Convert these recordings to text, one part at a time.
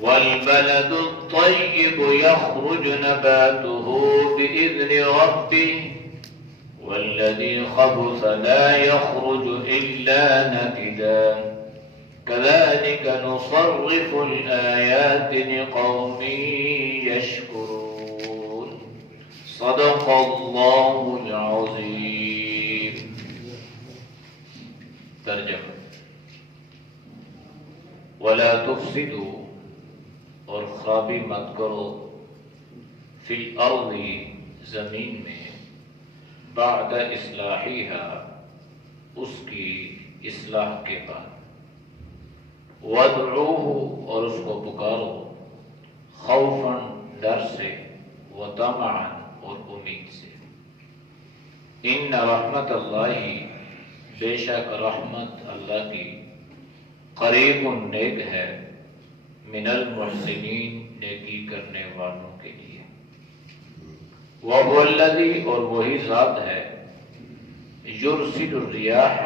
والبلد الطيب يخرج نباته بإذن ربه والذي خبث لا يخرج إلا نكدا كذلك نصرف الآيات لقوم يشكرون صدق الله العظيم. ترجمہ: ولا تفسدوا، اور خرابی مت کرو، فی الارض، زمین میں، بعد اصلاحها، اس کی اصلاح کے بعد، وادعوہ، اور اس کو پکارو، خوفا، ڈر سے، وطمعا، اور امید سے. ان رحمت اللہ، بے شک رحمت اللہ کی، قریب نیک ہے، من المحسنین، نیکی کرنے والوں کے لیے. وَهُوَ الَّذِي، اور وہی ذات ہے، یرسل الریاح،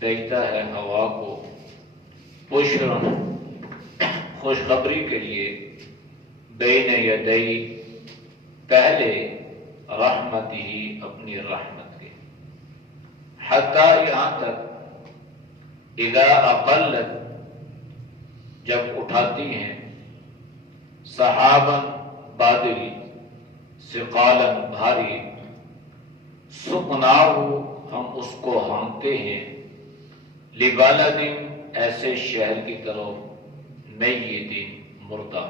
بھیجتا ہے ہوا کو، بشرا، خوشخبری کے لیے، بین یدی، پہلے، رحمت ہی، اپنی رحمت کے، حتیٰ، یہاں تک، اذا اقلت، جب اٹھاتی ہیں، سحابا، بادل، ثقالا، بھاری، سقناہ، ہم اس کو ہانکتے ہیں، لبلد، ایسے شہر کی طرف، میت، مردہ،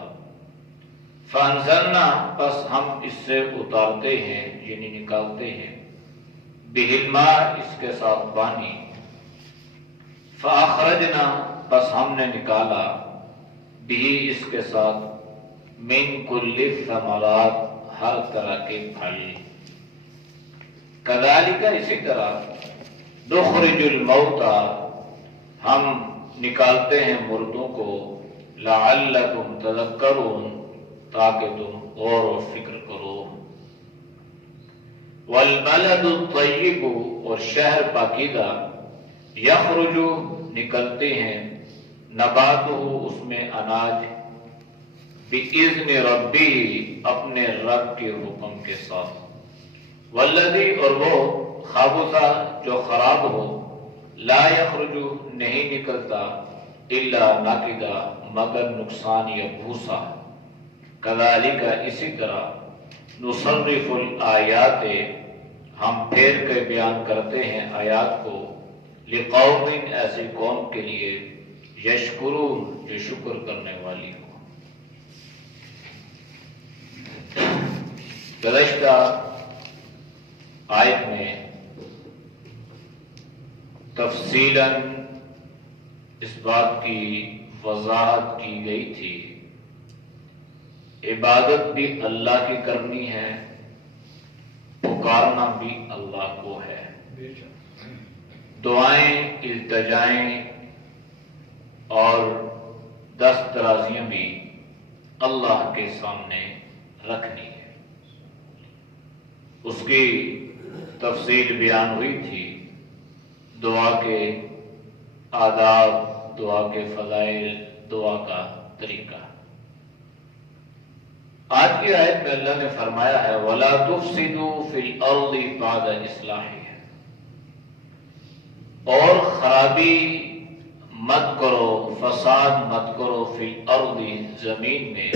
فانزلنا، پس ہم اس سے اتارتے ہیں، یعنی نکالتے ہیں، بہ الماء، اس کے ساتھ پانی، فاخرجنا، پس ہم نے نکالا، بھی، اس کے ساتھ، من کل الثمرات، ہر طرح کے پھل، کذالک، اسی طرح، نخرج الموتى، ہم نکالتے ہیں مردوں کو، لعلکم تذکرون، تاکہ تم غور و فکر کرو. والبلد الطیب، اور شہر پاکیزہ، یخرج، نکلتے ہیں، نباتہ، اس میں اناج، بِإِذْنِ رَبِّهِ، اپنے رب کے حکم کے ساتھ. والذی، اور وہ، خبث، جو خراب ہو، لا یخرج، نہیں نکلتا، الا ناکدا، مگر نقصان یا بھوسا. کذالک، اسی طرح، نصرف الآیات، ہم پھیر کے بیان کرتے ہیں آیات کو، لقوم، ایسی قوم کے لیے، یشکرون، جو شکر کرنے والی ہو. گزشتہ آیت میں تفصیلاً اس بات کی وضاحت کی گئی تھی، عبادت بھی اللہ کی کرنی ہے، پکارنا بھی اللہ کو ہے، دعائیں، التجائیں اور دست درازیاں بھی اللہ کے سامنے رکھنی ہے. اس کی تفصیل بیان ہوئی تھی، دعا کے آداب، دعا کے فضائل، دعا کا طریقہ. آج کی آیت میں اللہ نے فرمایا ہے، وَلَا تُفْسِدُوا فِي الْأَرْضِ بَعْدَ إِصْلَاحِهَا، اور خرابی مت کرو، فساد مت کرو، فی الارض، زمین میں،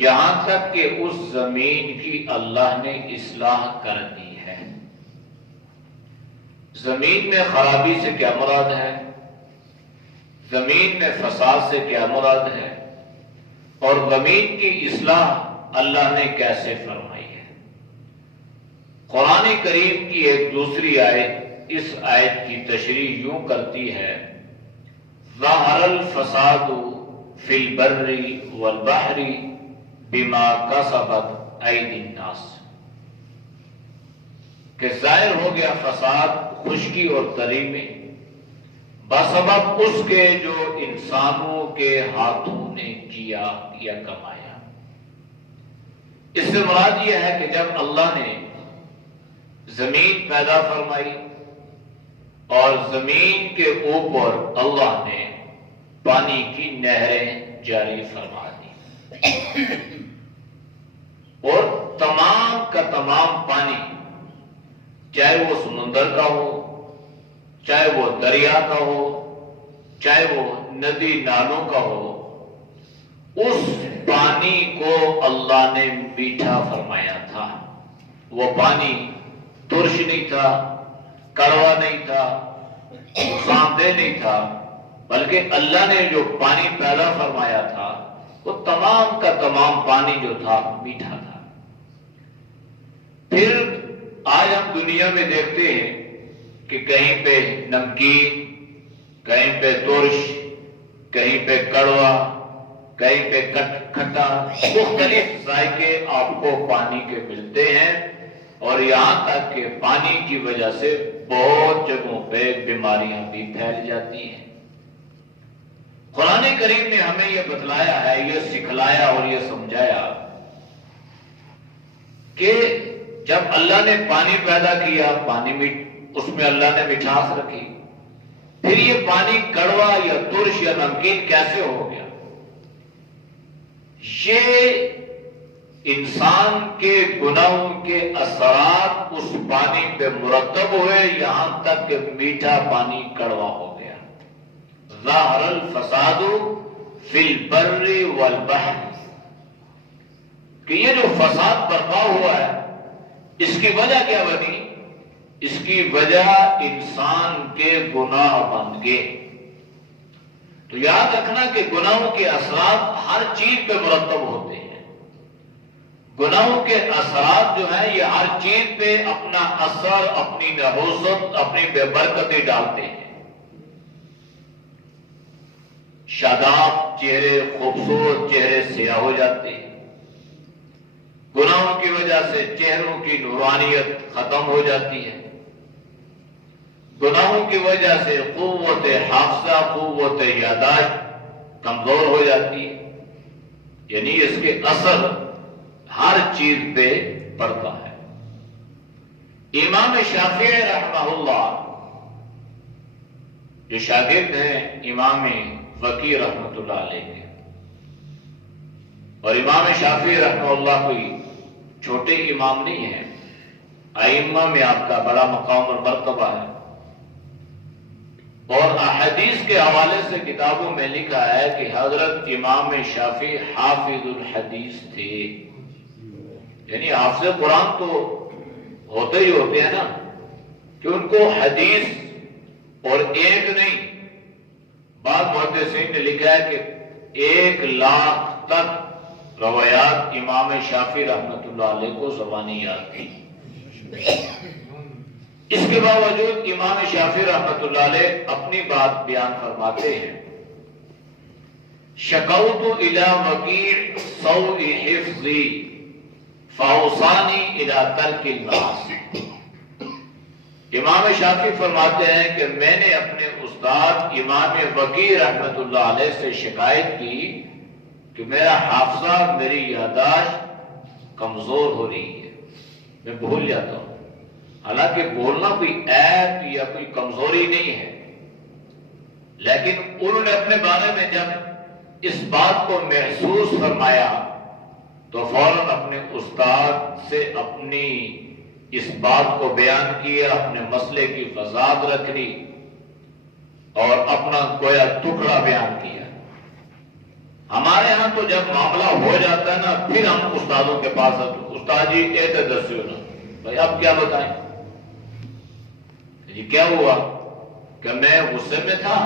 یہاں تک کہ اس زمین کی اللہ نے اصلاح کر دی ہے. زمین میں خرابی سے کیا مراد ہے؟ زمین میں فساد سے کیا مراد ہے؟ اور زمین کی اصلاح اللہ نے کیسے فرمائی ہے؟ قرآن کریم کی ایک دوسری آیت اس آیت کی تشریح یوں کرتی ہے، ظہر الفساد فی البر والبحر بما کسبت ایدی الناس، کہ ظاہر ہو گیا فساد خشکی اور تری میں بسبب اس کے جو انسانوں کے ہاتھوں نے کیا یا کمایا. اس سے مراد یہ ہے کہ جب اللہ نے زمین پیدا فرمائی اور زمین کے اوپر اللہ نے پانی کی نہریں جاری فرما دی، اور تمام کا تمام پانی، چاہے وہ سمندر کا ہو، چاہے وہ دریا کا ہو، چاہے وہ ندی نالوں کا ہو، اس پانی کو اللہ نے میٹھا فرمایا تھا۔ وہ پانی ترش نہیں تھا، کڑوا نہیں تھا، نقصان دہ نہیں تھا، بلکہ اللہ نے جو پانی پیدا فرمایا تھا وہ تمام کا تمام پانی جو تھا میٹھا تھا۔ پھر آج ہم دنیا میں دیکھتے ہیں کہ کہیں پہ نمکین، کہیں پہ ترش، کہیں پہ کڑوا، کہیں پہ کھٹا، مختلف ذائقے آپ کو پانی کے ملتے ہیں، اور یہاں تک کہ پانی کی وجہ سے بہت جگہوں پہ بیماریاں بھی پھیل جاتی ہیں۔ قرآن کریم نے ہمیں یہ بتلایا ہے، یہ سکھلایا اور یہ سمجھایا کہ جب اللہ نے پانی پیدا کیا، اس میں اللہ نے مٹھاس رکھی، پھر یہ پانی کڑوا یا ترش یا نمکین کیسے ہو گیا؟ یہ انسان کے گناہوں کے اثرات اس پانی پہ مرتب ہوئے، یہاں تک کہ میٹھا پانی کڑوا ہو گیا۔ ظاہر الفساد فی البر والبحر، کہ یہ جو فساد برپا ہوا ہے اس کی وجہ کیا بنی؟ اس کی وجہ انسان کے گناہ بن گئے۔ تو یاد رکھنا کہ گناہوں کے اثرات ہر چیز پہ مرتب ہوتے ہیں۔ گناہوں کے اثرات جو ہیں یہ ہر چیز پہ اپنا اثر، اپنی نحوست، اپنی بے برکتی ڈالتے ہیں۔ شاداب چہرے، خوبصورت چہرے سیاہ ہو جاتے ہیں، گناہوں کی وجہ سے چہروں کی نورانیت ختم ہو جاتی ہے، گناہوں کی وجہ سے قوت حافظہ، قوت یاداشت کمزور ہو جاتی ہے، یعنی اس کے اثر ہر چیز پہ پڑتا ہے۔ امام شافعی رحمہ اللہ جو شاگرد ہیں امام وکیع رحمۃ اللہ علیہ کے، اور امام شافعی رحمہ اللہ کوئی چھوٹے امام نہیں ہیں، ائمہ میں آپ کا بڑا مقام اور مرتبہ ہے، اور احادیث کے حوالے سے کتابوں میں لکھا ہے کہ حضرت امام شافعی حافظ الحدیث تھے، یعنی حافظ قرآن تو ہوتے ہی ہوتے ہیں نا، کہ ان کو حدیث اور ایک نہیں، بعض محدثین نے لکھا ہے کہ 1,00,000 تک روایات امام شافعی رحمۃ اللہ علیہ کو زبانی یاد تھی۔ اس کے باوجود امام شافعی رحمۃ اللہ علیہ اپنی بات بیان فرماتے ہیں، شکوت الی وکیع سوء حفظی فاوصانی الی ترک الناس۔ امام شافعی فرماتے ہیں کہ میں نے اپنے استاد امام وکیع رحمۃ اللہ علیہ سے شکایت کی کہ میرا حافظہ، میری یاداشت کمزور ہو رہی ہے، میں بھول جاتا ہوں۔ حالانکہ بولنا کوئی عیب یا کوئی کمزوری نہیں ہے، لیکن انہوں نے اپنے بارے میں جب اس بات کو محسوس فرمایا تو فوراً اپنے استاد سے اپنی اس بات کو بیان کیا، اپنے مسئلے کی وضاحت رکھ لی اور اپنا گویا ٹکڑا بیان کیا۔ ہمارے ہاں تو جب معاملہ ہو جاتا ہے نا، پھر ہم استادوں کے پاس آتے، استاد جی ایسے دسیو نا، بھائی اب کیا بتائیں جی کیا ہوا؟ کہ میں غصے میں تھا،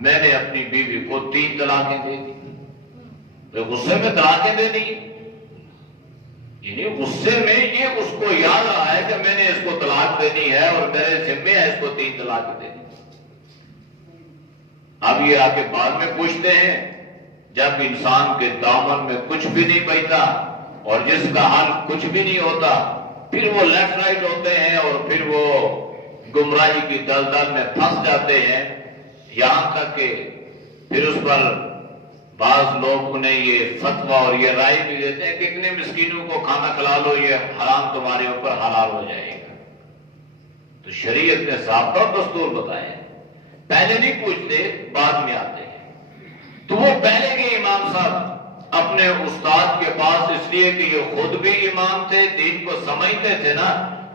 میں نے اپنی بیوی کو 3 طلاقیں دے دی۔ غصے میں طلاقیں دے دی، یعنی غصے میں یہ اس کو یاد رہا ہے کہ میں نے اس کو طلاق دینی ہے اور میرے ذمے ہے اس کو 3 طلاقیں دینی۔ اب یہ آ کے بعد میں پوچھتے ہیں جب انسان کے دامن میں کچھ بھی نہیں بچتا اور جس کا حل کچھ بھی نہیں ہوتا، پھر وہ لیفٹ رائٹ ہوتے ہیں اور پھر وہ گمراہی کی دلدل میں پھنس جاتے ہیں، یہاں تک کہ پھر اس پر بعض لوگ انہیں یہ فتویٰ اور یہ رائے بھی دیتے ہیں کہ اتنے مسکینوں کو کھانا کھلا لو، یہ حرام تمہارے اوپر حلال ہو جائے گا۔ تو شریعت نے ضابطہ اور دستور بتائے، پہلے نہیں پوچھتے بعد میں آتے ہیں۔ تو وہ پہلے کے امام امام صاحب اپنے استاد کے پاس اس لیے کہ یہ خود بھی امام تھے، دین کو سمجھتے تھے نا،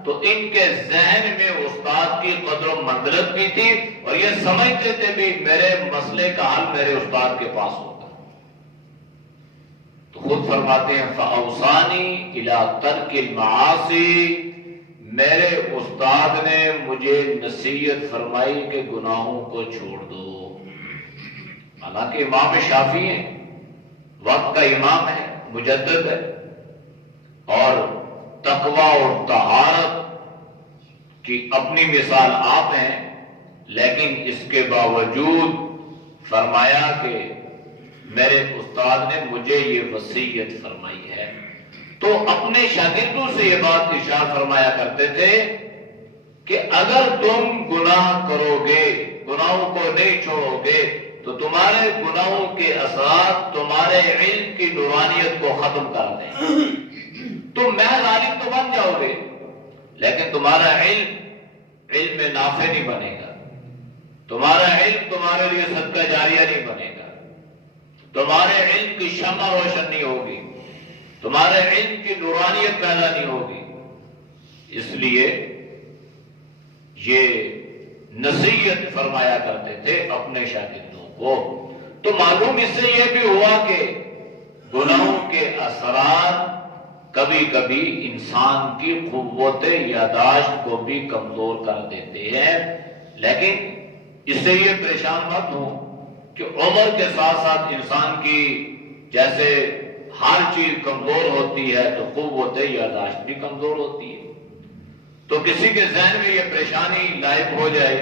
تو ان کے ذہن میں استاد کی قدر و منزلت بھی تھی اور یہ سمجھتے تھے بھی میرے مسئلے کا حل میرے استاد کے پاس ہوگا۔ تو خود فرماتے ہیں فَأَوْصَانِي إِلَىٰ تَرْكِ الْمَعَاصِي، میرے استاد نے مجھے نصیحت فرمائی کہ گناہوں کو چھوڑ دو۔ حالانکہ امام شافعی ہیں، وقت کا امام ہے، مجدد ہے، اور تقوی اور طہارت کی اپنی مثال آپ ہیں، لیکن اس کے باوجود فرمایا کہ میرے استاد نے مجھے یہ وصیت فرمائی ہے۔ تو اپنے شاگردوں سے یہ بات ارشاد فرمایا کرتے تھے کہ اگر تم گناہ کرو گے، گناہوں کو نہیں چھوڑو گے، تو تمہارے گناہوں کے اثرات تمہارے علم کی نورانیت کو ختم کر دیں۔ تم محض عالم تو بن جاؤ گے، لیکن تمہارا علم نافع نہیں بنے گا، تمہارا علم تمہارے لیے صدقہ جاریہ نہیں بنے گا، تمہارے علم کی شمع روشن نہیں ہوگی، تمہارے علم کی نورانیت پیدا نہیں ہوگی۔ اس لیے یہ نصیحت فرمایا کرتے تھے اپنے شاگردوں کو۔ تو معلوم اس سے یہ بھی ہوا کہ گناہوں کے اثرات کبھی کبھی انسان کی قوت یاداشت کو بھی کمزور کر دیتے ہیں، لیکن اس سے یہ پریشان مت ہو کہ عمر کے ساتھ ساتھ انسان کی جیسے ہر چیز کمزور ہوتی ہے تو قوت یاداشت بھی کمزور ہوتی ہے۔ تو کسی کے ذہن میں یہ پریشانی لاحق ہو جائے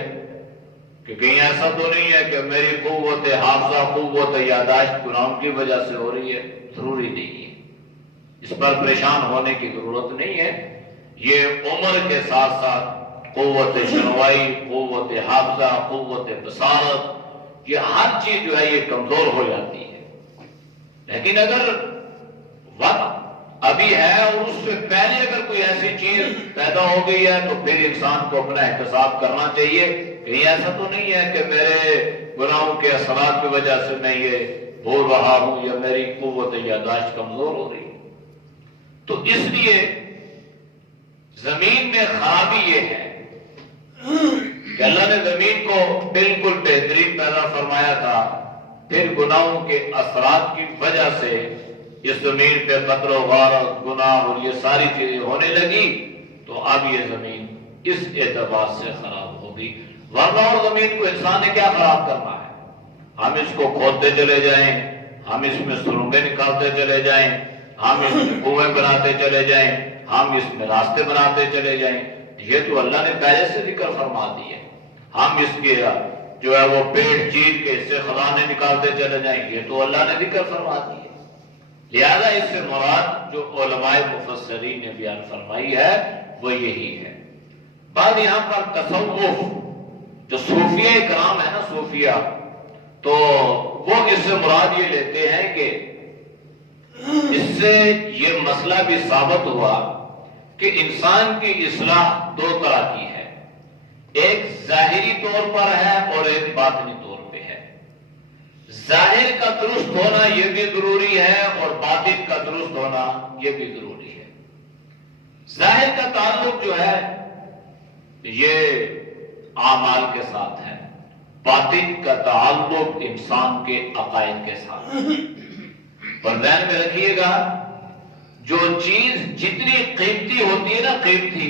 کہ کہیں ایسا تو نہیں ہے کہ میری قوت حافظہ، قوت یاداشت گناہوں کی وجہ سے ہو رہی ہے، ضروری نہیں ہے، اس پر پریشان ہونے کی ضرورت نہیں ہے۔ یہ عمر کے ساتھ ساتھ قوت شنوائی، قوت حافظہ، قوت بصارت، یہ ہر چیز جو ہے یہ کمزور ہو جاتی ہے۔ لیکن اگر وقت ابھی ہے اور اس سے پہلے اگر کوئی ایسی چیز پیدا ہو گئی ہے تو پھر انسان کو اپنا احتساب کرنا چاہیے کہ ایسا تو نہیں ہے کہ میرے گناہوں کے اثرات کی وجہ سے میں یہ بول رہا ہوں یا میری قوت یاداشت کمزور ہو رہی ہے۔ تو اس لیے زمین میں خرابی یہ ہے کہ اللہ نے زمین کو بالکل بہترین پیدا فرمایا تھا، پھر گناہوں کے اثرات کی وجہ سے اس زمین پہ قتل و غارت، گناہ اور یہ ساری چیزیں ہونے لگی، تو اب یہ زمین اس اعتبار سے خراب ہوگی۔ ورنہ اور زمین کو انسان نے کیا خراب کرنا ہے؟ ہم اس کو کھودتے چلے جائیں، ہم اس میں سرنگیں نکالتے چلے جائیں، ہم اس میں کنویں بناتے چلے جائیں، ہم اس میں راستے بناتے چلے جائیں، یہ تو اللہ نے پہلے سے ذکر فرما دی ہے۔ ہم اس کے جو ہے وہ پیڑ چیر کے اس سے خزانے نکالتے چلے جائیں، یہ تو اللہ نے ذکر فرما دی ہے۔ لہذا اس سے مراد جو علماء مفسرین نے بیان فرمائی ہے وہ یہی ہے۔ بعد یہاں پر تصوف جو صوفیہ کرام ہے نا، صوفیہ، تو وہ اس سے مراد یہ لیتے ہیں کہ اس سے یہ مسئلہ بھی ثابت ہوا کہ انسان کی اصلاح دو طرح کی ہے، ایک ظاہری طور پر ہے اور ایک باطنی طور پہ ہے۔ ظاہر کا درست ہونا یہ بھی ضروری ہے اور باطن کا درست ہونا یہ بھی ضروری ہے۔ ظاہر کا تعلق جو ہے یہ اعمال کے ساتھ ہے، باطن کا تعلق انسان کے عقائد کے ساتھ۔ اور ذہن میں رکھیے گا، جو چیز جتنی قیمتی ہوتی ہے نا، قیمتی،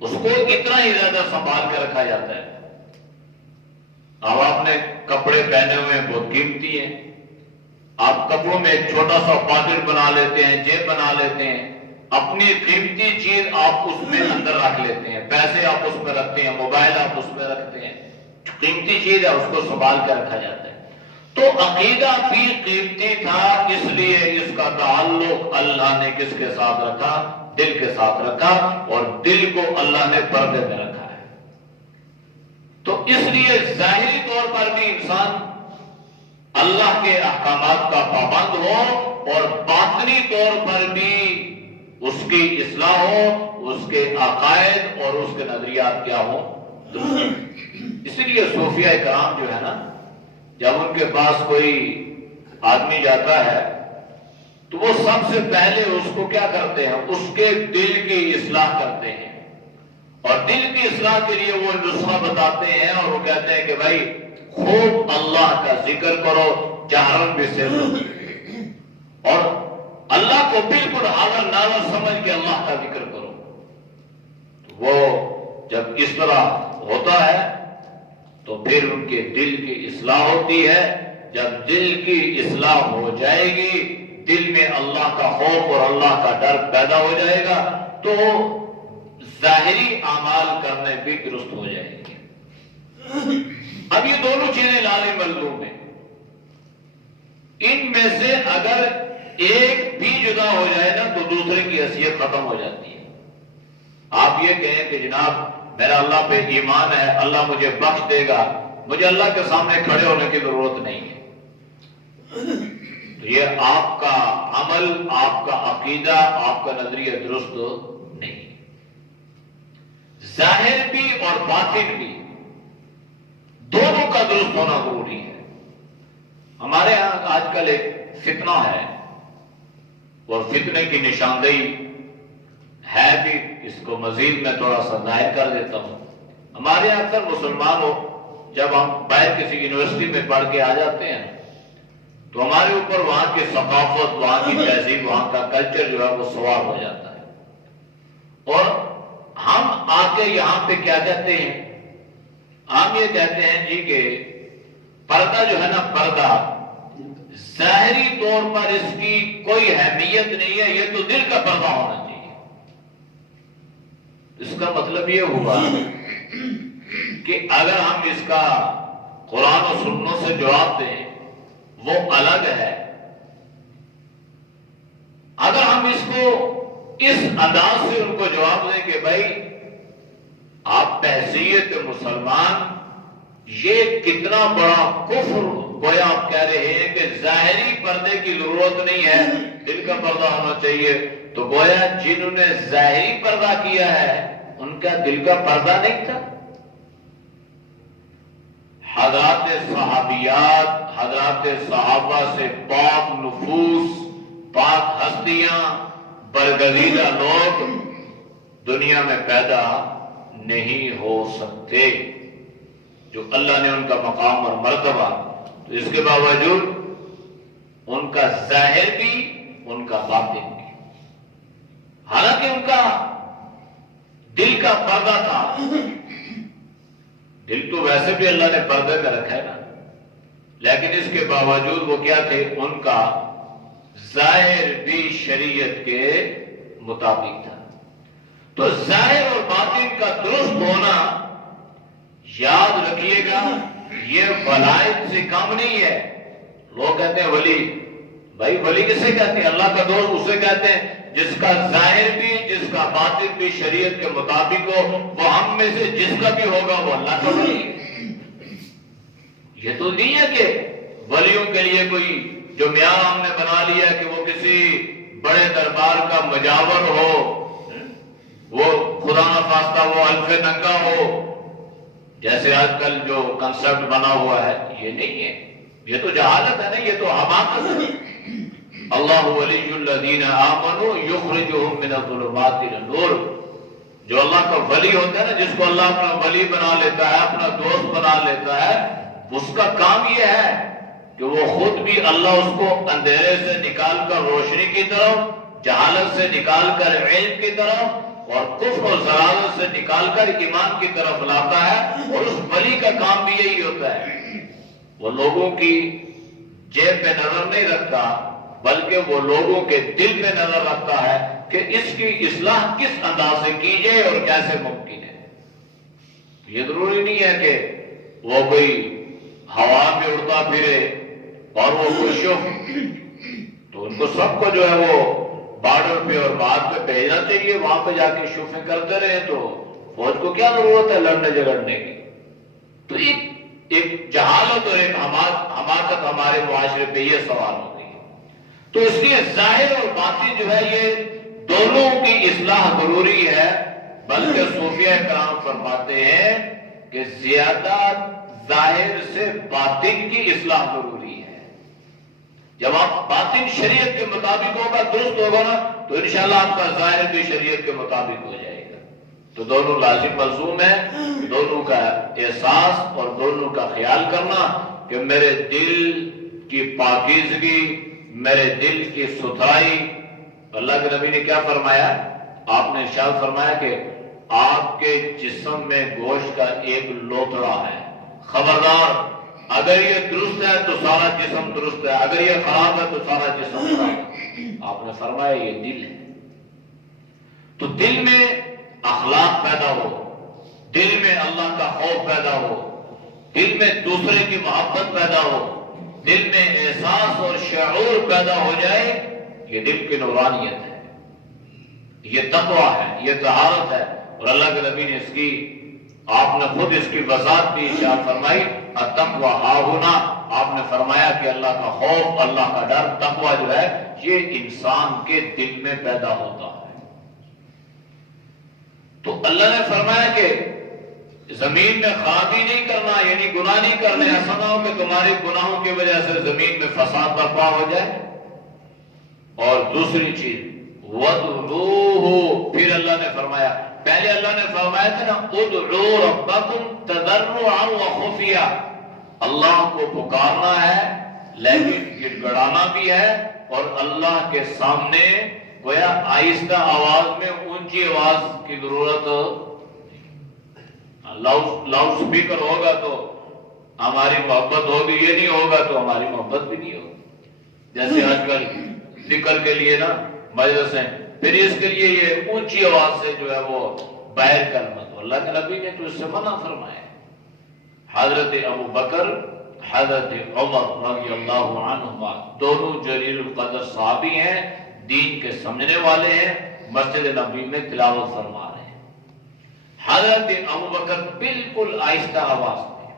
اس کو اتنا ہی زیادہ سنبھال کے رکھا جاتا ہے۔ اب آپ نے کپڑے پہنے ہوئے بہت قیمتی ہیں، آپ کپڑوں میں ایک چھوٹا سا پاکٹ بنا لیتے ہیں، جیب بنا لیتے ہیں، اپنی قیمتی چیز آپ اس میں اندر رکھ لیتے ہیں، پیسے آپ اس میں رکھتے ہیں، موبائل آپ اس میں رکھتے ہیں، قیمتی چیز ہے اس کو سنبھال کے رکھا جاتا ہے۔ تو عقیدہ بھی قیمتی تھا، اس لیے اس کا تعلق اللہ نے کس کے ساتھ رکھا؟ دل کے ساتھ رکھا، اور دل کو اللہ نے پردے میں رکھا ہے۔ تو اس لیے ظاہری طور پر بھی انسان اللہ کے احکامات کا پابند ہو اور باطنی طور پر بھی اس کی اصلاح ہو، اس کے عقائد اور اس کے نظریات کیا ہو؟ اس لیے صوفیہ کرام جو ہے نا، جب ان کے پاس کوئی آدمی جاتا ہے تو وہ سب سے پہلے اس کو کیا کرتے ہیں؟ اس کے دل کی اصلاح کرتے ہیں، اور دل کی اصلاح کے لیے وہ نسخہ بتاتے ہیں، اور وہ کہتے ہیں کہ بھائی خوب اللہ کا ذکر کرو جہرن بسرا، اور اللہ کو بالکل حاضر ناظر سمجھ کے اللہ کا ذکر کرو۔ وہ جب اس طرح ہوتا ہے تو پھر ان کے دل کی اصلاح ہوتی ہے۔ جب دل کی اصلاح ہو جائے گی، دل میں اللہ کا خوف اور اللہ کا ڈر پیدا ہو جائے گا، تو ظاہری اعمال کرنے بھی درست ہو جائیں گے۔ اب یہ دونوں چیزیں لالے ملزوم ہیں، ان میں سے اگر ایک بھی جدا ہو جائے نا تو دوسرے کی حیثیت ختم ہو جاتی ہے۔ آپ یہ کہیں کہ جناب میرا اللہ پہ ایمان ہے، اللہ مجھے بخش دے گا، مجھے اللہ کے سامنے کھڑے ہونے کی ضرورت نہیں ہے، تو یہ آپ کا عمل، آپ کا عقیدہ، آپ کا نظریہ درست نہیں۔ ظاہر بھی اور باطن بھی دونوں کا درست ہونا ضروری ہے۔ ہمارے ہاں آج کل ایک فتنہ ہے، اور فتنے کی نشاندہی ہے بھی، اس کو مزید میں تھوڑا سا ظاہر کر دیتا ہوں۔ ہمارے یہاں اکثر مسلمان ہو جب ہم باہر کسی یونیورسٹی میں پڑھ کے آ جاتے ہیں تو ہمارے اوپر وہاں کی ثقافت، وہاں کی تہذیب، وہاں کا کلچر جو ہے وہ سوار ہو جاتا ہے، اور ہم آ کے یہاں پہ کیا کہتے ہیں؟ ہم یہ کہتے ہیں جی کہ پردہ جو ہے نا، پردہ ظاہری طور پر اس کی کوئی اہمیت نہیں ہے، یہ تو دل کا پردہ ہونا چاہیے۔ اس کا مطلب یہ ہوا کہ اگر ہم اس کا قرآن و سنتوں سے جواب دیں وہ الگ ہے، اگر ہم اس کو اس انداز سے ان کو جواب دیں کہ بھائی آپ بحیثیت مسلمان یہ کتنا بڑا کفر، گویا آپ کہہ رہے ہیں کہ ظاہری پردے کی ضرورت نہیں ہے، دل کا پردہ ہونا چاہیے، تو گویا جنہوں نے ظاہری پردہ کیا ہے ان کا دل کا پردہ نہیں تھا۔ حضرات صحابیات، حضرات صحابہ سے پاک نفوس، پاک ہستیاں، برگزیدہ لوگ دنیا میں پیدا نہیں ہو سکتے، جو اللہ نے ان کا مقام اور مرتبہ، تو اس کے باوجود ان کا ظاہر بھی، ان کا باطن بھی، حالانکہ ان کا دل کا پردہ تھا۔ دل تو ویسے بھی اللہ نے پردے کا رکھا ہے نا، لیکن اس کے باوجود وہ کیا تھے؟ ان کا ظاہر بھی شریعت کے مطابق تھا۔ تو ظاہر اور باطن کا درست ہونا، یاد رکھیے گا، یہ ولایت سے کم نہیں ہے۔ لوگ کہتے ہیں ولی، بھائی ولی کسے کہتے ہیں؟ اللہ کا دوست اسے کہتے ہیں جس کا ظاہر بھی، جس کا باطن بھی شریعت کے مطابق ہو، وہ ہم میں سے جس کا بھی ہوگا وہ اللہ کا ولی ہے۔ یہ تو نہیں ہے کہ ولیوں کے لیے کوئی جو معیار ہم نے بنا لیا کہ وہ کسی بڑے دربار کا مجاور ہو، وہ خدا نخواستہ وہ الف ننگا ہو، جیسے آج کل جو کنسپٹ بنا ہوا ہے، یہ نہیں ہے، یہ تو جہالت ہے نا، یہ تو حماقت ہے۔ اللہ ولی الذین آمنوا یخرجہم من الظلمات الی النور، جو اللہ کا ولی ہوتا ہے نا، جس کو اللہ اپنا ولی بنا لیتا ہے، اپنا دوست بنا لیتا ہے، اس کا کام یہ ہے کہ وہ خود بھی اللہ اس کو اندھیرے سے نکال کر روشنی کی طرف، جہالت سے نکال کر علم کی طرف، اور کفر و ضلالت سے نکال کر ایمان کی طرف لاتا ہے، اور اس ولی کا کام بھی یہی ہوتا ہے۔ وہ لوگوں کی جیب پہ نظر نہیں رکھتا، بلکہ وہ لوگوں کے دل پہ نظر رکھتا ہے کہ اس کی اصلاح کس انداز سے کی جائے اور کیسے ممکن ہے۔ یہ ضروری نہیں ہے کہ وہ کوئی ہوا میں اڑتا پھرے اور وہ خوشیوں، تو ان کو سب کو جو ہے وہ بارڈر پہ اور بات پہ بھیجنا چاہیے، وہاں پہ جا کے شوفیں کرتے رہے، تو فوج کو کیا ضرورت ہے لڑنے جھگڑنے کی؟ تو ایک جہالت اور ایک حماقت ہمارے معاشرے پہ یہ سوال ہو گئی ہے۔ تو اس لیے ظاہر اور باطن جو ہے یہ دونوں کی اصلاح ضروری ہے، بلکہ صوفیہ کرام فرماتے ہیں کہ زیادہ ظاہر سے باطن کی اصلاح ضروری ہے۔ جب آپ باطن شریعت کے مطابق ہوگا، درست ہوگا نا، تو انشاءاللہ آپ کا ظاہر بھی شریعت کے مطابق ہو جائے گا۔ تو دونوں لازم ملزوم ہے، دونوں کا احساس اور دونوں کا خیال کرنا کہ میرے دل کی پاکیزگی، میرے دل کی ستھرائی۔ اللہ کے نبی نے کیا فرمایا؟ آپ نے ارشاد فرمایا کہ آپ کے جسم میں گوشت کا ایک لوتھڑا ہے، خبردار اگر یہ درست ہے تو سارا جسم درست ہے، اگر یہ خراب ہے تو سارا جسم خراب ہے۔ آپ نے فرمایا یہ دل ہے۔ تو دل میں اخلاق پیدا ہو، دل میں اللہ کا خوف پیدا ہو، دل میں دوسرے کی محبت پیدا ہو، دل میں احساس اور شعور پیدا ہو جائے، یہ دل کی نورانیت ہے، یہ تقویٰ ہے، یہ طہارت ہے۔ اور اللہ کے نبی نے اس کی، آپ نے خود اس کی وضاحت بھی ارشاد فرمائی، التقویٰ ہاہنا۔ آپ نے فرمایا کہ اللہ کا خوف، اللہ کا ڈر، تقویٰ جو ہے یہ انسان کے دل میں پیدا ہوتا ہے۔ تو اللہ نے فرمایا کہ زمین میں خرابی نہیں کرنا، یعنی گناہ نہیں کرنے، ایسا نہ ہو کہ تمہارے گناہوں کی وجہ سے زمین میں فساد برپا ہو جائے۔ اور دوسری چیز وَادْعُوهُ، پھر اللہ نے فرمایا، پہلے اللہ نے فرمایا تھا نا ادعوا ربکم تضرعا وخفیا، اللہ کو پکارنا ہے لیکن گڑ گڑانا بھی ہے، اور اللہ کے سامنے گویا آہستہ آواز میں اونچی آواز کی ضرورت، لاؤڈ سپیکر ہوگا تو ہماری محبت ہوگی، یہ نہیں ہوگا تو ہماری محبت بھی نہیں ہوگی۔ جیسے آج کل ذکر کے لیے نا مجلس ہیں، پھر اس کے لیے یہ اونچی آواز سے جو ہے وہ باہر کرنا، تو اللہ کے نبی نے تو اس سے منع فرمایا۔ حضرت ابو بکر، حضرت عمر رضی اللہ عنہما، دونوں جلیل القدر صحابی ہیں، دین کے سمجھنے والے ہیں، مسجد نبوی میں تلاوت فرما رہے ہیں۔ حضرت ابو بکر بالکل آہستہ آواز میں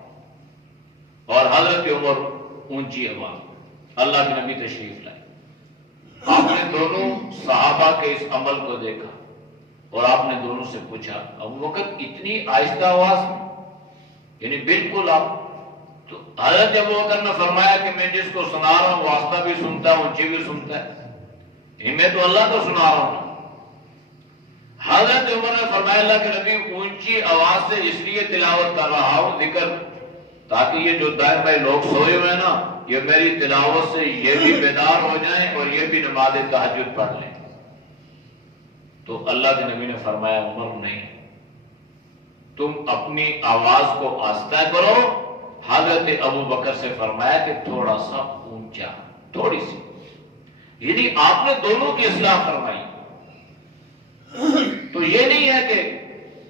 اور حضرت عمر اونچی آواز میں، اللہ کے نبی تشریف لائے۔ آپ نے دونوں صحابہ کے اس عمل کو دیکھا اور آپ نے دونوں سے پوچھا، ابو بکر اتنی آہستہ آواز میں، یعنی بالکل آپ، تو حضرت ابو بکر نے فرمایا کہ میں جس کو سنا رہا ہوں وہ آہستہ بھی سنتا ہے، اونچی بھی سنتا ہے، میں تو اللہ کو سنا رہا ہوں۔ حضرت عمر نے فرمایا اللہ کے نبی اونچی آواز سے اس لیے تلاوت کر رہا ہوں، ذکر، تاکہ یہ جو دائیں بائیں لوگ سوئے ہوئے نا، یہ میری تلاوت سے یہ بھی بیدار ہو جائیں اور یہ بھی نماز تہجد پڑھ لیں۔ تو اللہ کے نبی نے فرمایا عمر نہیں، تم اپنی آواز کو آہستہ کرو۔ حضرت ابو بکر سے فرمایا کہ تھوڑا سا اونچا، تھوڑی سی، یعنی آپ نے دونوں کی اصلاح فرمائی۔ تو یہ نہیں ہے کہ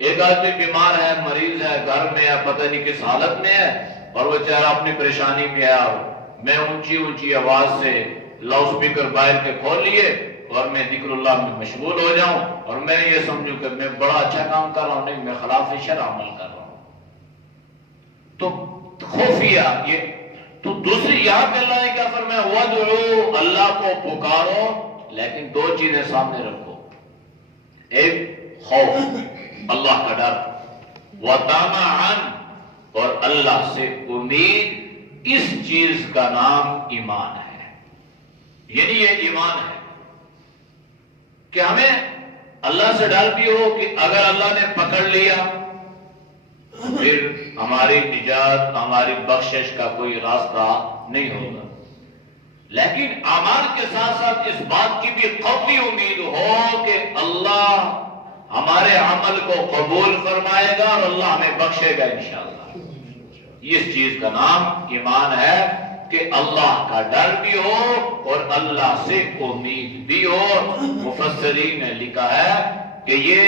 ایک آدمی بیمار ہے، مریض ہے، گھر میں ہے، پتہ نہیں کس حالت میں ہے، اور وہ چہرہ اپنی پریشانی میں ہے، میں اونچی اونچی آواز سے لاؤڈ سپیکر باہر کے کھول لیے اور میں ذکر اللہ میں مشغول ہو جاؤں اور میں یہ سمجھوں کہ میں بڑا اچھا کام کر رہا ہوں، نہیں، میں خلاف شرع عمل کر رہا ہوں۔ تو خفیہ یہ، تو دوسری یہاں پہ اللہ نے کیا فرمایا، وَادْعُوا، اللہ کو پکارو، لیکن دو چیزیں سامنے رکھو، ایک خوف، اللہ کا ڈر، وَطَمَعًا، اور اللہ سے امید۔ اس چیز کا نام ایمان ہے، یعنی یہ ایمان ہے کہ ہمیں اللہ سے ڈر بھی ہو کہ اگر اللہ نے پکڑ لیا پھر ہماری نجات، ہماری بخشش کا کوئی راستہ نہیں ہوگا، لیکن اعمال کے ساتھ ساتھ اس بات کی بھی قوی امید ہو کہ اللہ ہمارے عمل کو قبول فرمائے گا اور اللہ ہمیں بخشے گا انشاءاللہ۔ اس چیز کا نام ایمان ہے کہ اللہ کا ڈر بھی ہو اور اللہ سے امید بھی ہو۔ مفسرین نے لکھا ہے کہ یہ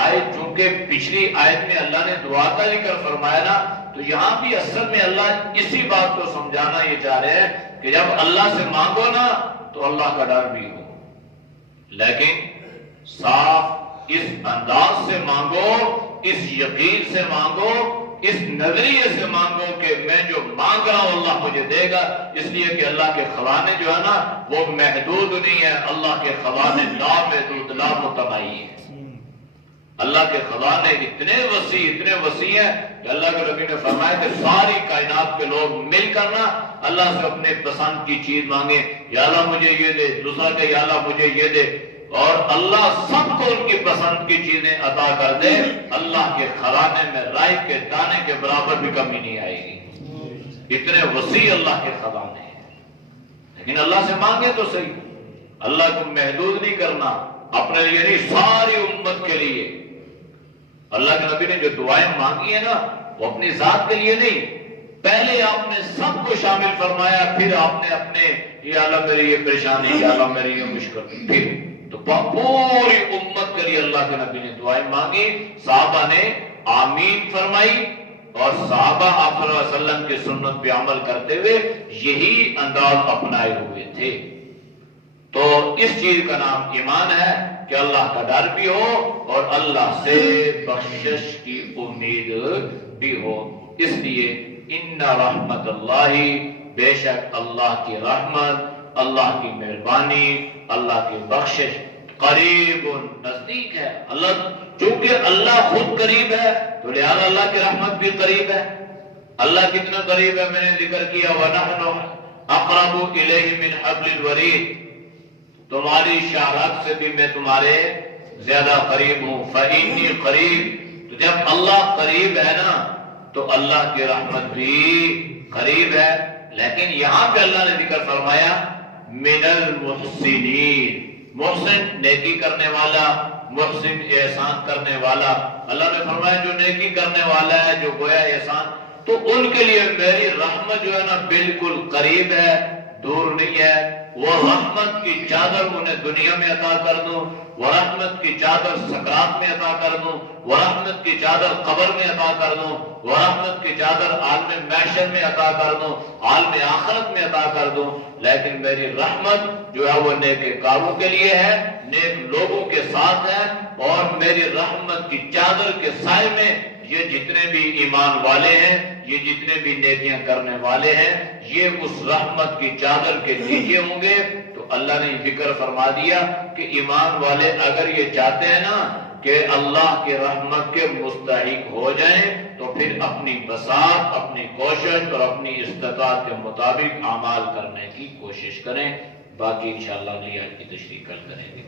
آیت، چونکہ پچھلی آیت میں اللہ نے دعا کا ذکر فرمایا نا، تو یہاں بھی اصل میں اللہ اسی بات کو سمجھانا یہ چاہ رہے ہیں کہ جب اللہ سے مانگو نا تو اللہ کا ڈر بھی ہو، لیکن صاف اس انداز سے مانگو، اس یقین سے مانگو، اس نظریے سے مانگو کہ میں جو مانگ رہا ہوں اللہ مجھے دے گا، اس لیے کہ اللہ کے خزانے جو ہے نا وہ محدود نہیں ہے، اللہ کے خزانے لا محدود، لا متناہی ہے۔ اللہ کے خزانے اتنے وسیع ہیں کہ اللہ کے نبی نے فرمایا کہ ساری کائنات کے لوگ مل کر نا اللہ سے اپنے پسند کی چیز مانگے، یا اللہ مجھے یہ دے، دوسرا کہ یا اللہ مجھے یہ دے، اور اللہ سب کو ان کی پسند کی چیزیں عطا کر دے، اللہ کے خزانے میں رائی کے دانے کے برابر بھی کمی نہیں آئے گی۔ اتنے وسیع اللہ کے خزانے ہیں، لیکن اللہ سے مانگے تو صحیح، اللہ کو محدود نہیں کرنا، اپنے لیے نہیں، ساری امت کے لیے۔ اللہ کے نبی نے جو دعائیں مانگی ہیں نا، وہ اپنی ذات کے لیے نہیں، پہلے آپ نے سب کو شامل فرمایا، پھر آپ نے اپنے، یا اللہ میری یہ پریشانی، یا اللہ میری یہ مشکل، پھر تو پوری امت کے لیے اللہ کے نبی نے دعائیں مانگی، صحابہ نے آمین فرمائی، اور صحابہ آپ صلی اللہ علیہ وسلم کی سنت پہ عمل کرتے ہوئے یہی انداز اپنائے ہوئے تھے۔ تو اس چیز کا نام ایمان ہے کہ اللہ کا ڈر بھی ہو اور اللہ سے بخشش کی امید بھی ہو۔ اس لیے ان رحمت اللہ، بے شک اللہ کی رحمت، اللہ کی مہربانی، اللہ کی بخشش قریب نزدیک ہے۔ اللہ چونکہ اللہ خود قریب ہے تو لہذا اللہ کی رحمت بھی قریب ہے۔ اللہ کتنا قریب ہے میں نے ذکر کیا، وَنَحْنُ أَقْرَبُ إِلَيْهِ مِنْ حَبْلِ الْوَرِيدِ، تمہاری شاہراہ سے بھی میں تمہارے زیادہ قریب ہوں۔ فَإِنِّي قریب، تو جب اللہ قریب ہے نا تو اللہ کی رحمت بھی قریب ہے۔ لیکن یہاں پہ اللہ نے ذکر فرمایا من المحسنین، محسن نیکی کرنے والا، محسن احسان کرنے والا۔ اللہ نے فرمایا جو نیکی کرنے والا ہے، جو گویا احسان، تو ان کے لیے میری رحمت جو ہے نا بالکل قریب ہے، دور نہیں ہے۔ وہ رحمت کی چادر انہیں دنیا میں عطا کر دوں، وہ رحمت کی چادر سکرات میں عطا کر دوں، وہ رحمت کی چادر قبر میں عطا کر دوں، وہ رحمت کی چادر عالم محشر میں عطا کر دوں، عالم آخرت میں عطا کر دوں۔ لیکن میری رحمت جو ہے وہ نیک کاروں کے لیے ہے، نیک لوگوں کے ساتھ ہے، اور میری رحمت کی چادر کے سائے میں یہ جتنے بھی ایمان والے ہیں، یہ جتنے بھی نیکیاں کرنے والے ہیں، یہ اس رحمت کی چادر کے نیچے ہوں گے۔ تو اللہ نے ذکر فرما دیا کہ ایمان والے اگر یہ چاہتے ہیں نا کہ اللہ کی رحمت کے مستحق ہو جائیں تو پھر اپنی بساط، اپنی کوشش اور اپنی استطاعت کے مطابق اعمال کرنے کی کوشش کریں۔ باقی انشاءاللہ اگلی آیت کی تشریح کل کریں گے۔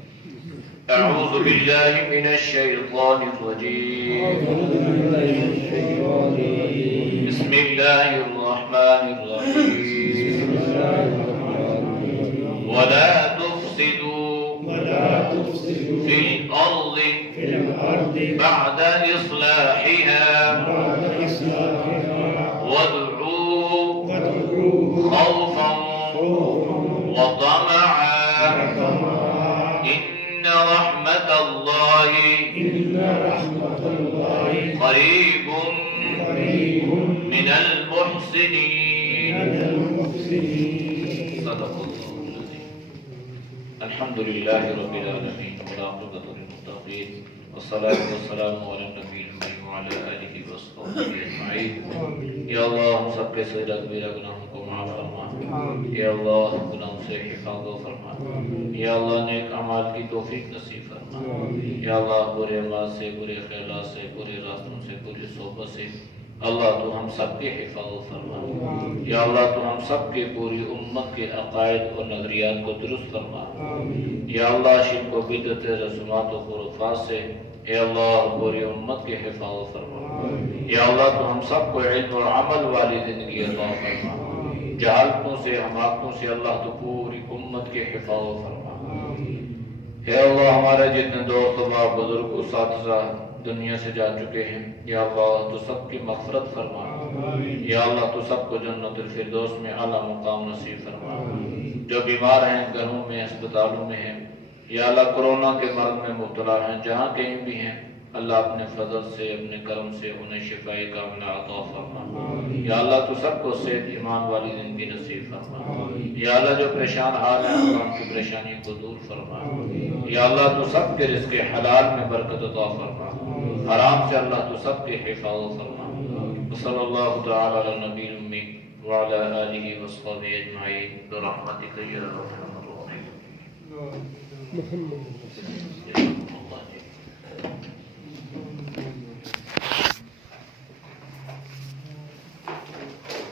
اعوذ باللہ من الشیطان الرجیم، بسم اللہ الرحمن الرحیم، ولا تفسدوا في الأرض بعد إصلاحها وادعوه خوفا وطمعا إن رحمة الله قريب من المحسنين۔ صدق الله العظيم۔ الحمد لله رب العالمين والعاقبة للمتقين والصلاة والسلام على النبي الأمي وعلى آله وصحبه أجمعين۔ یا اللہ ہم سب کے سجدہ کبیرہ گناہوں کو معاف فرما، یا اللہ گناہوں سے حفاظت فرما، یا اللہ نیک اعمال کی توفیق نصیب فرما، یا اللہ برے اعمال سے، برے خیالات سے، برے راستوں سے، بری صحبت سے اللہ تو ہم سب کے حفاظت فرما، یا اللہ تو ہم سب کے پوری امت کے عقائد اور نظریات کو درست فرما، یا اللہ شرک و بدعت، رسومات و خرافات سے اے اللہ پوری امت کے حفاظت فرما، یا اللہ تو ہم سب کو علم اور عمل والی زندگی عطا فرما، جہالتوں سے، حماقتوں سے اللہ تو پوری امت کے حفاظت فرما۔ اے اللہ ہمارے جتنے دوست احباب، بزرگ، اساتذہ دنیا سے جا چکے ہیں، یا اللہ تو سب کی مغفرت فرما، یا اللہ تو سب کو جنت الفردوس میں اعلیٰ مقام نصیب فرما۔ جو بیمار ہیں گھروں میں، اسپتالوں میں ہیں، یا اللہ کورونا کے مرض میں مبتلا ہیں، جہاں کہیں بھی ہیں، اللہ اپنے فضل سے، اپنے کرم سے انہیں شفاء کاملہ عطا فرما۔ یا اللہ تو سب کو صحت ایمان والی زندگی نصیب فرما، یا اللہ جو پریشان حال ہیں اللہ ان کی پریشانی کو دور فرما، یا اللہ تو سب کے رزق حلال میں برکت عطا فرما، حرام سے اللہ تو سب کے حفاظت فرما۔ صلی اللہ تعالی علی نبی الامی وعلی آلہ وصحبہ اجمعین برحمتک یا ارحم الراحمین۔